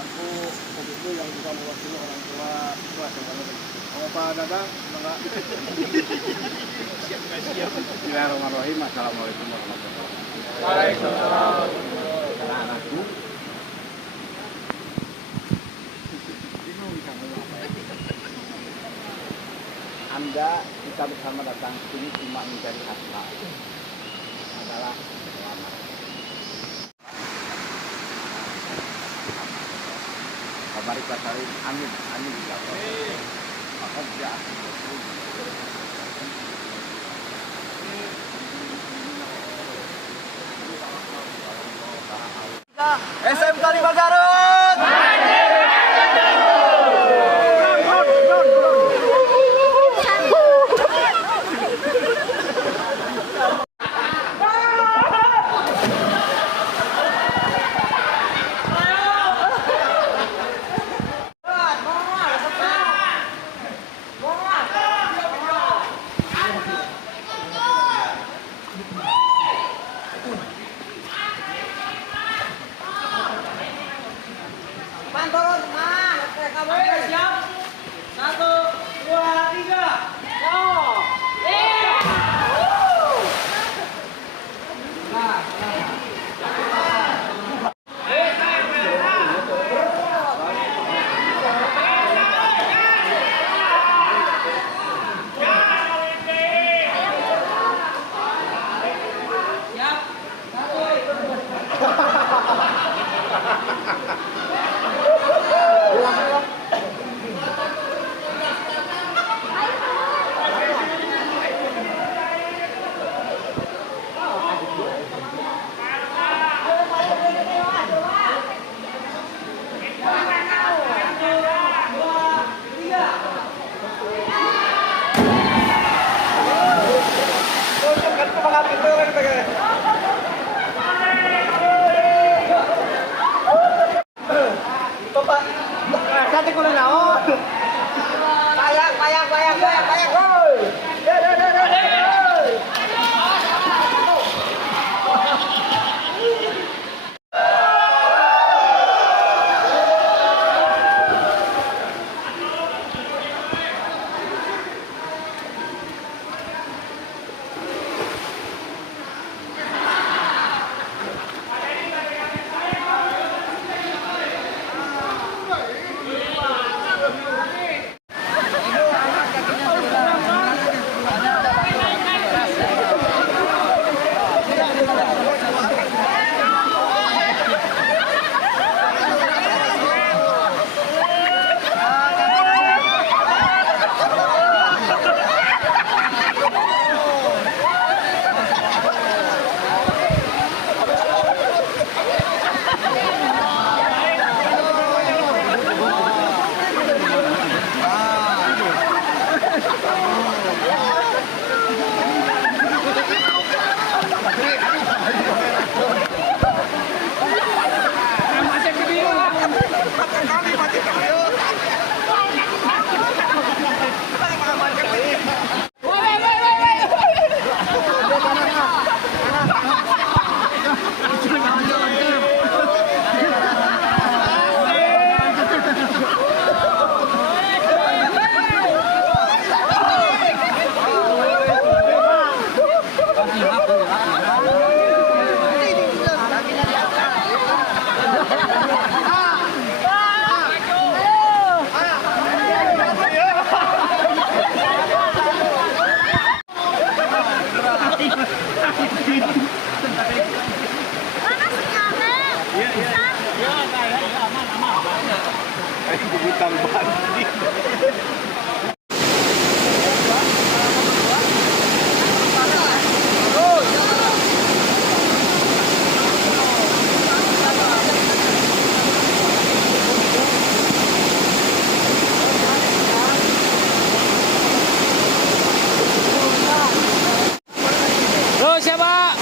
aku begitu yang juga mewakili orang tua mau Pak Dadang enggak. Bismillahirrahmanirrahim. Assalamualaikum warahmatullahi wabarakatuh. Waalaikumsalam. Anak-anakku, Anda kita bersama datang sini cuma mencari asal adalah selamat. Kabari pasari angin di belakang. Maka dia SMK 5 Garut. Turun, siap. 1, 2, 3. Go. Cantik kulo naon. Bayang. Woi. Bukan banget. Terus siapa?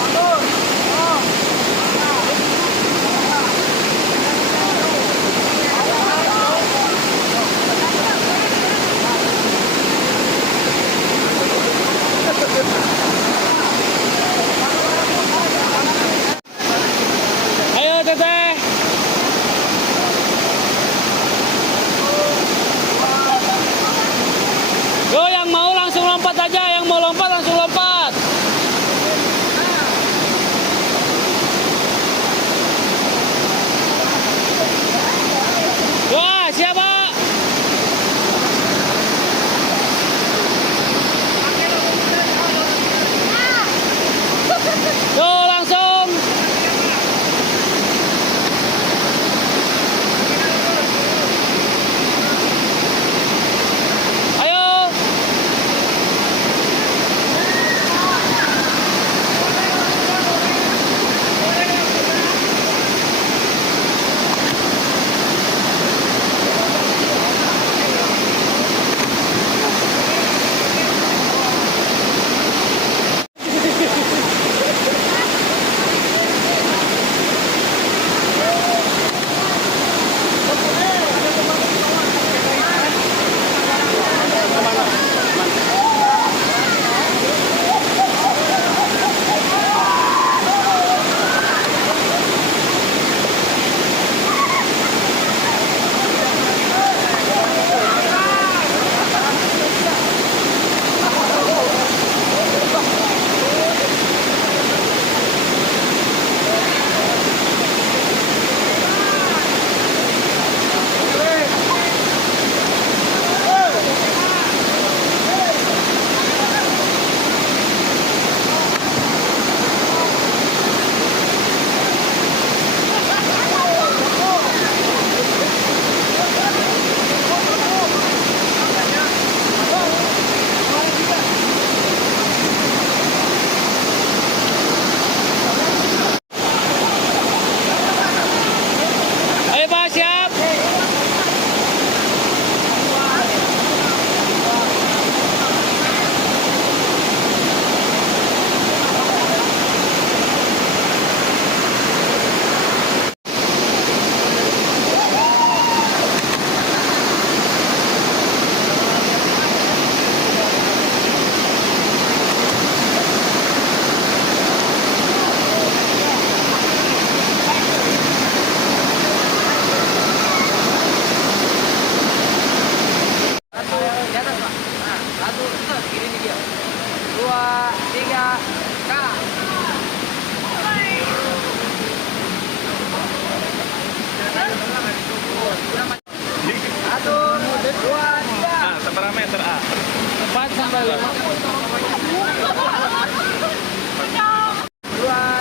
Dua,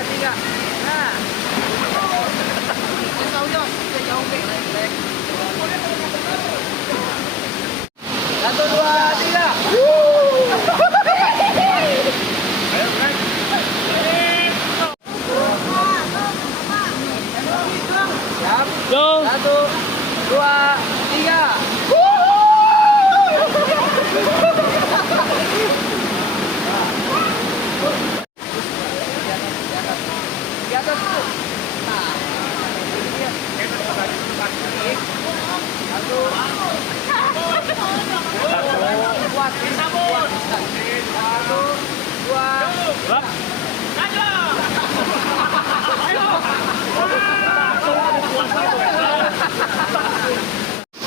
tiga. Nah. Satu, dua, tiga. Siap. Satu, dua, tiga. Di atas tuh. Nah. Satu. Kuat. Satu, dua. Siap.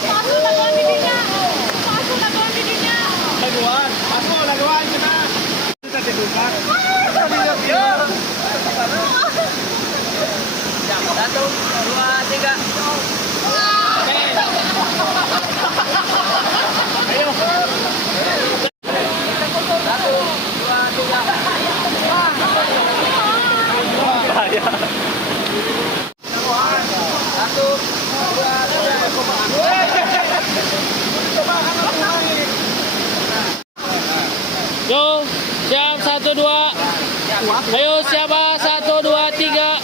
Satu, dua, tiga. Satu, dua, tiga. Satu, dua, tiga. Yo, siap 1 2. Ayo siapa 1 2 3.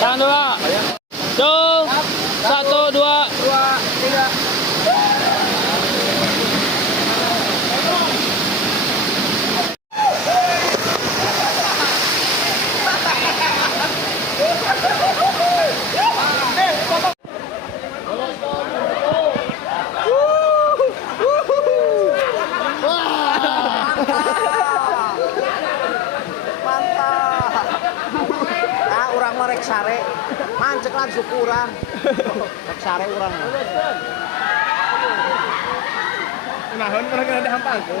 Tahan dua. Yo, 1 2. Dua, tiga. Mantap. Ah, urang mah rek sare. Mancek lan suku urang. Rek sare urang. Nahan pernah kena dihampal tuh.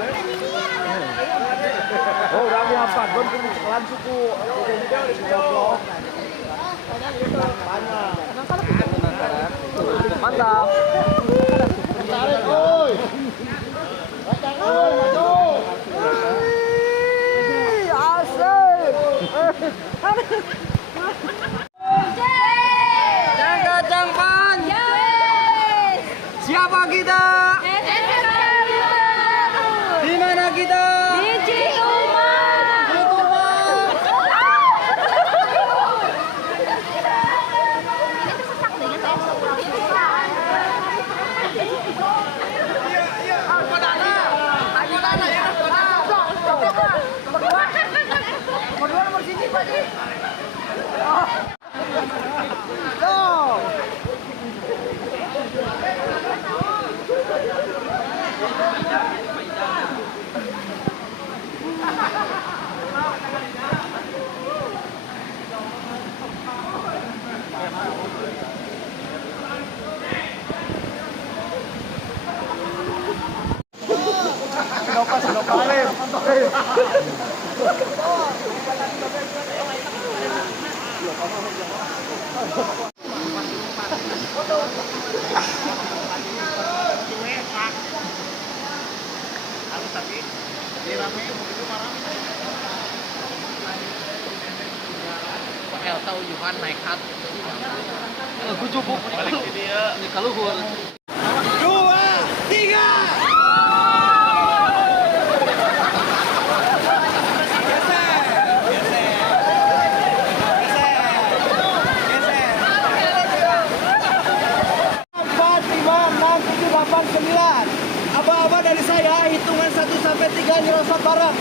Oh, urang dihampal kan lan suku. Goblok. Mantap. Tarik, oi. Batang, oi, maju. Jaga Jangpan. Siapa kita? Di mana kita? Elsa Yuhan naik hat. Aku cukup balik dia. Ini kalau gua 2, 3. Aba-aba dari saya, hitungan 1 sampai 3 nyerosot bareng.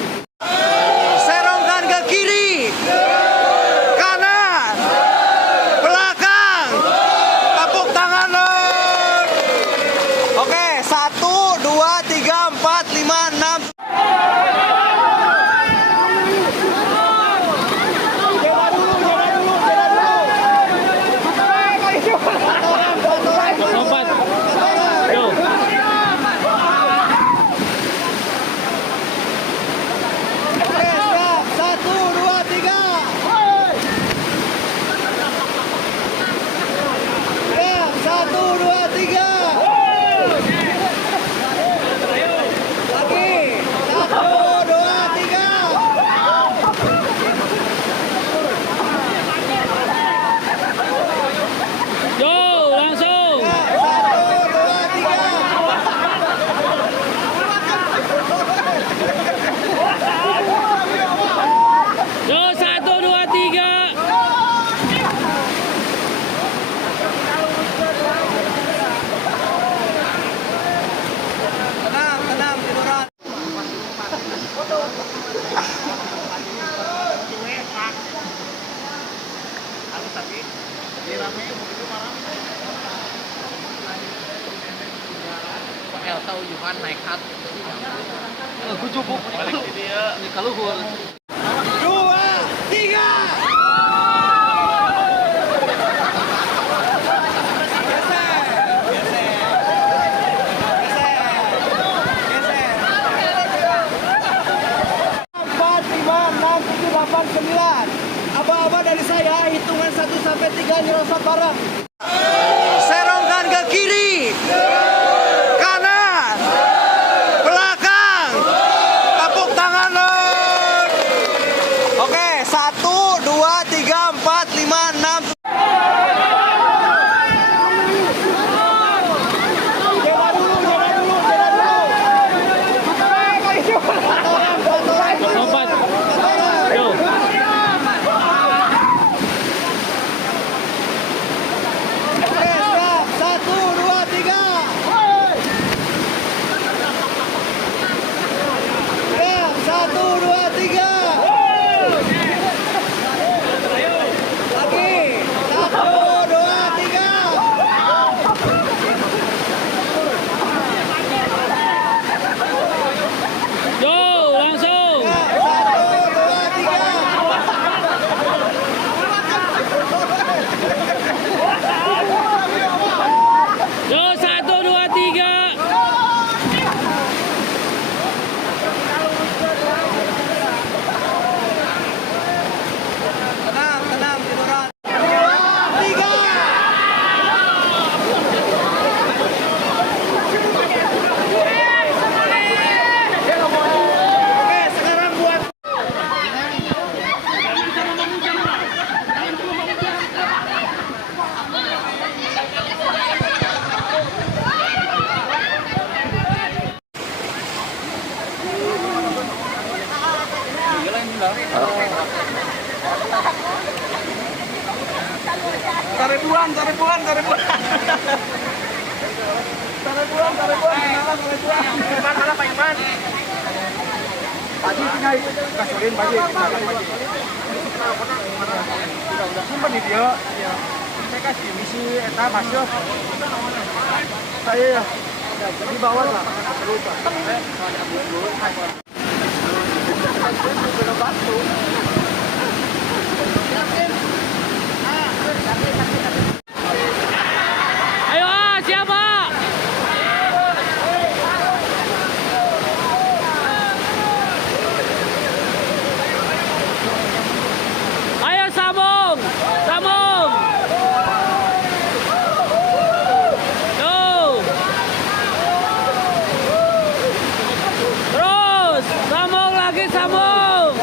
Serongkan ke kiri, kanan, belakang, tepuk tangan dong. Oke, 1, 2, 3, 4, 5, 6. Lompat. Yo. Elsa Yuhan nekat. Gue cukup. Ini kaluhur. 2, 3. Aba-aba dari saya, hitungan 1 sampai 3 nyerosot bareng. Serongkan ke kiri, kanan, belakang, tepuk tangan dong. Oke, 1, 2, 3, 4, 5, 6. Lompat. Yo. Oke, siap. 1, 2, 3. Siap. 1, 2, 3. Lagi. 1, 2, 3. Yo, langsung. 1, 2, 3. Yo, 1, 2, 3. Tenang, tenang, tiduran. 3. Oke, sekarang buat Taribuan. Mana Pak Iman? Pagi tinggal kasurin pagi. Udah simpan di dia. Saya kasih misi eta masuk. Saya ya di bawah lah. Lupa. Ayo, siapa? Ayo sambung. Sambung. Yo. Terus, sambung lagi, sambung.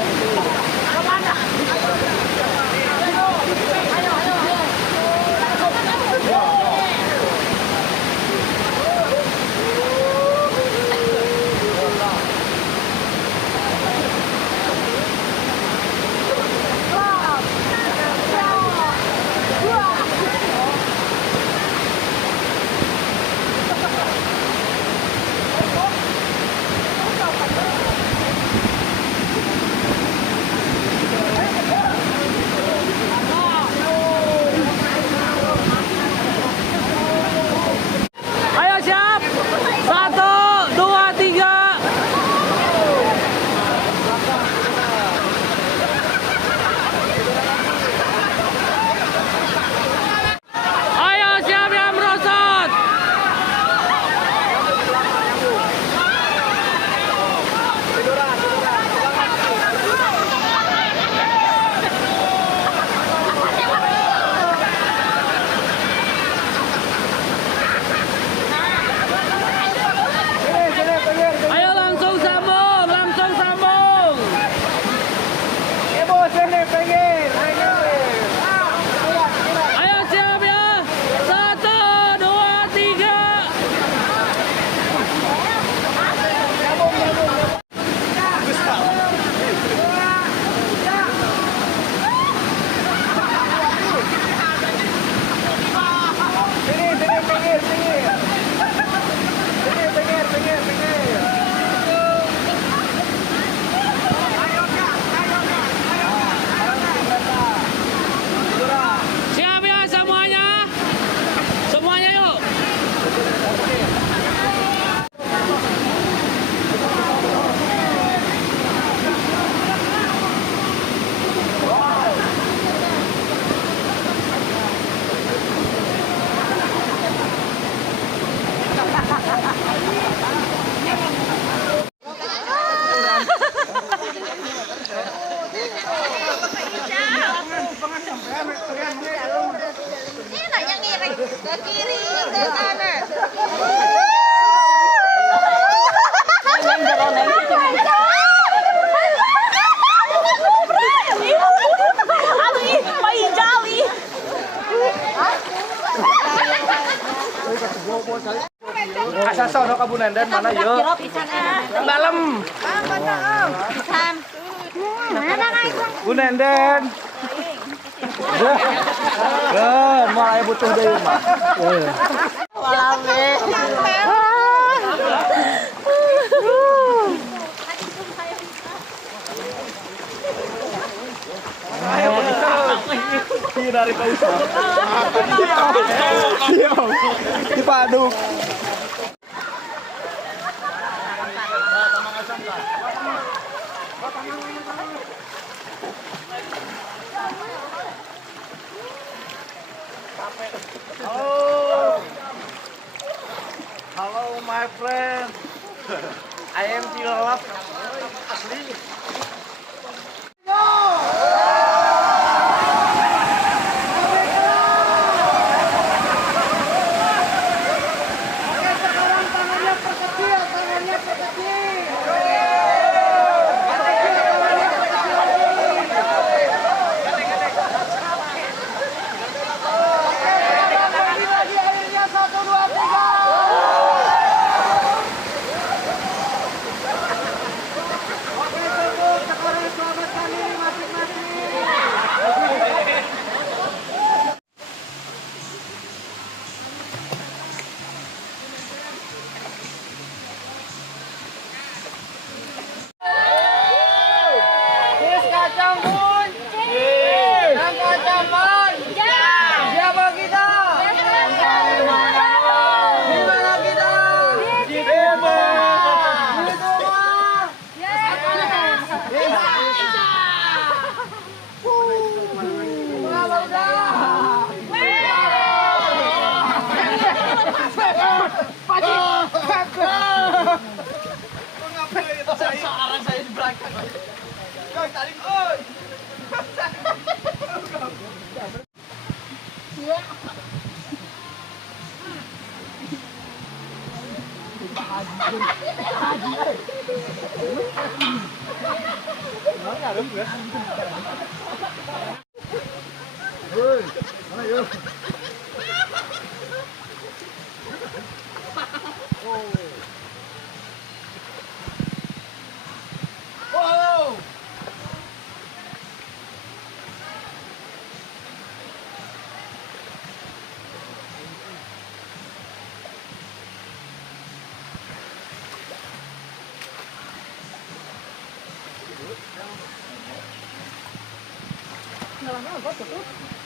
Ke kiri, ke kanan. Asa sono ka Bunenden mana yo? Dalam. Bunenden. Mulai butuh deui mah. Dari pausa. Dipaduk. Oh, hello my friend. I am Pilot asli. Nggak lama, gue tutup.